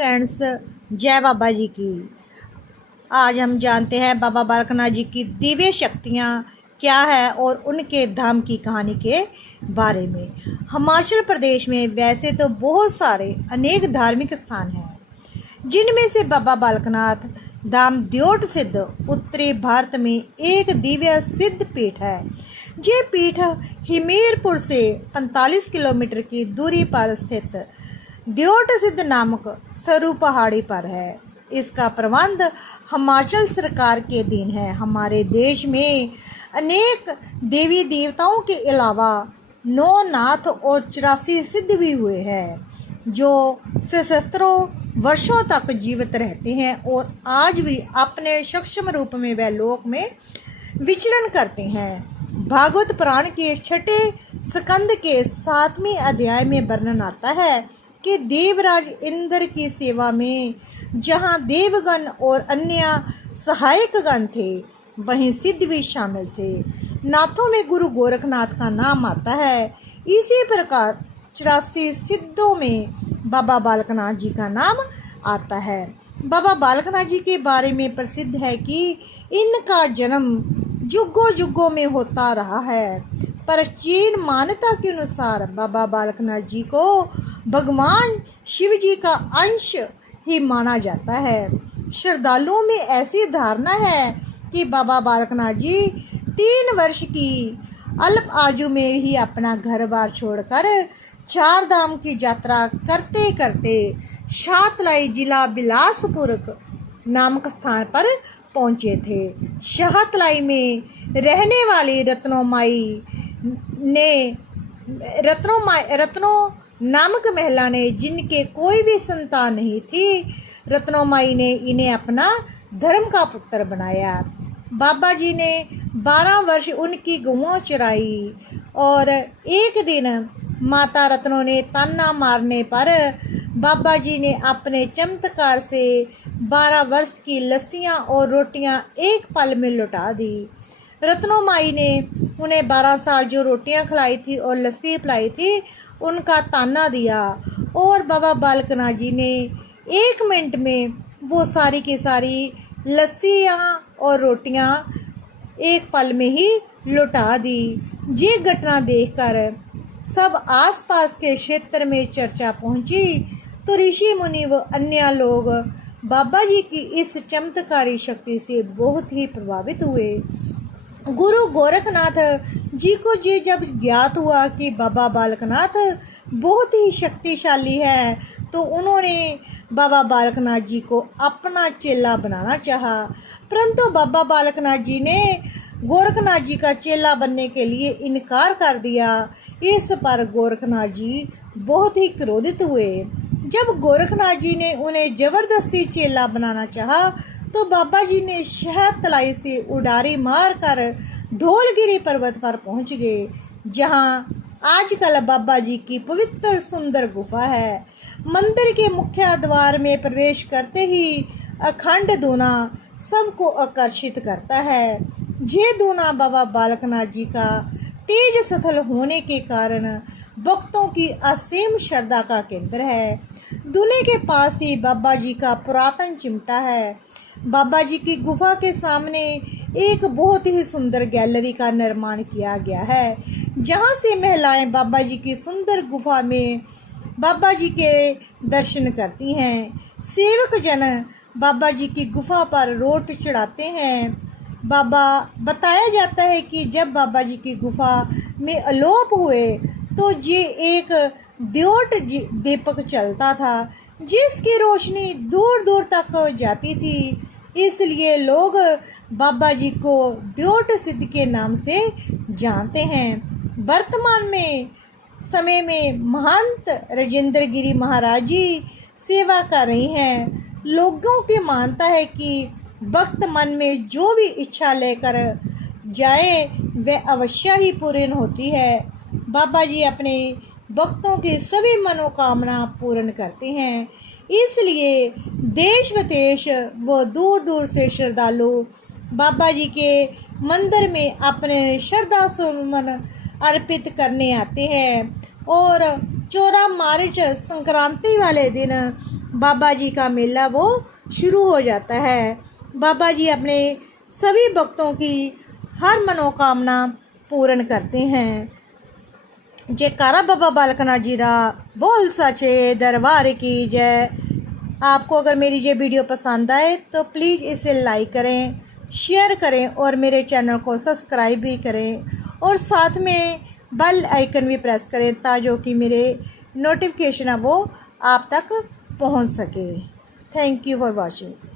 Friends, जय बाबा जी की। आज हम जानते हैं बाबा बालकनाथ जी की दिव्य शक्तियाँ क्या है और उनके धाम की कहानी के बारे में। हिमाचल प्रदेश में वैसे तो बहुत सारे अनेक धार्मिक स्थान हैं, जिनमें से बाबा बालकनाथ धाम द्योट सिद्ध उत्तरी भारत में एक दिव्य सिद्ध पीठ है। ये पीठ हमीरपुर से 45 किलोमीटर की दूरी पर स्थित द्योट सिद्ध नामक सरू पहाड़ी पर है। इसका प्रबंध हिमाचल सरकार के अधीन है। हमारे देश में अनेक देवी देवताओं के अलावा 9 नाथ और 84 सिद्ध भी हुए हैं, जो सहस्त्रों वर्षों तक जीवित रहते हैं और आज भी अपने सूक्ष्म रूप में वह लोक में विचरण करते हैं। भागवत पुराण के 6ठे स्कंद के 7वें अध्याय में वर्णन आता है कि देवराज इंद्र की सेवा में जहाँ देवगण और अन्य सहायक गण थे, वहीं सिद्ध भी शामिल थे। नाथों में गुरु गोरखनाथ का नाम आता है। इसी प्रकार 84 सिद्धों में बाबा बालकनाथ जी का नाम आता है। बाबा बालकनाथ जी के बारे में प्रसिद्ध है कि इनका जन्म जुगों जुगों में होता रहा है। प्राचीन मान्यता के अनुसार बाबा बालकनाथ जी को भगवान शिव जी का अंश ही माना जाता है। श्रद्धालुओं में ऐसी धारणा है कि बाबा बालकनाथ जी 3 वर्ष की अल्प आयु में ही अपना घर बार छोड़कर 4 धाम की यात्रा करते करते शाहतलाई जिला बिलासपुर नामक स्थान पर पहुँचे थे। शाहतलाई में रहने वाली रत्नों नामक महिला ने, जिनके कोई भी संतान नहीं थी, रत्नों माई ने इन्हें अपना धर्म का पुत्र बनाया। बाबा जी ने 12 वर्ष उनकी गौआं चराई और एक दिन माता रत्नों ने ताना मारने पर बाबा जी ने अपने चमत्कार से 12 वर्ष की लस्सियाँ और रोटियाँ एक पल में लौटा दी। रत्नों माई ने उन्हें 12 साल जो रोटियाँ खिलाई थी और लस्सी पिलाई थी, उनका ताना दिया और बाबा बालकनाथ जी ने 1 मिनट में वो सारी की सारी लस्सियाँ और रोटियाँ एक पल में ही लौटा दी। ये घटना देखकर सब आसपास के क्षेत्र में चर्चा पहुंची तो ऋषि मुनि व अन्य लोग बाबा जी की इस चमत्कारी शक्ति से बहुत ही प्रभावित हुए। गुरु गोरखनाथ जी को ये जब ज्ञात हुआ कि बाबा बालकनाथ बहुत ही शक्तिशाली है, तो उन्होंने बाबा बालकनाथ जी को अपना चेला बनाना चाहा। परंतु बाबा बालकनाथ जी ने गोरखनाथ जी का चेला बनने के लिए इनकार कर दिया। इस पर गोरखनाथ जी बहुत ही क्रोधित हुए। जब गोरखनाथ जी ने उन्हें जबरदस्ती चेला बनाना चाहा, तो बाबा जी ने शाहतलाई से उडारी मारकर धौलगिरी पर्वत पर पहुंच गए, जहां आजकल बाबा जी की पवित्र सुंदर गुफा है। मंदिर के मुख्य द्वार में प्रवेश करते ही अखंड धूना सबको आकर्षित करता है। ये धूना बाबा बालकनाथ जी का तेज स्थल होने के कारण भक्तों की असीम श्रद्धा का केंद्र है। दूल्हे के पास ही बाबा जी का पुरातन चिमटा है। बाबा जी की गुफा के सामने एक बहुत ही सुंदर गैलरी का निर्माण किया गया है, जहां से महिलाएं बाबा जी की सुंदर गुफा में बाबा जी के दर्शन करती हैं। सेवक जन बाबा जी की गुफा पर रोट चढ़ाते हैं। बताया जाता है कि जब बाबा जी की गुफा में अलोप हुए तो ये एक द्योट दीपक चलता था, जिसकी रोशनी दूर दूर तक जाती थी। इसलिए लोग बाबा जी को द्योट सिद्ध के नाम से जानते हैं। वर्तमान में समय में महंत राजेंद्र गिरी महाराज जी सेवा कर रही हैं। लोगों की मानता है कि भक्त मन में जो भी इच्छा लेकर जाए वह अवश्य ही पूर्ण होती है। बाबा जी अपने भक्तों की सभी मनोकामना पूर्ण करते हैं। इसलिए देश विदेश व दूर दूर से श्रद्धालु बाबा जी के मंदिर में अपने श्रद्धा सुमन अर्पित करने आते हैं और 14 मार्च संक्रांति वाले दिन बाबा जी का मेला वो शुरू हो जाता है। बाबा जी अपने सभी भक्तों की हर मनोकामना पूर्ण करते हैं। जयकारा बाबा बालक नाथ जी रा बोल सचे दरबार की जय। आपको अगर मेरी ये वीडियो पसंद आए तो प्लीज़ इसे लाइक करें, शेयर करें और मेरे चैनल को सब्सक्राइब भी करें और साथ में बेल आइकन भी प्रेस करें ताकि कि मेरे नोटिफिकेशन है वो आप तक पहुंच सके। Thank you for watching.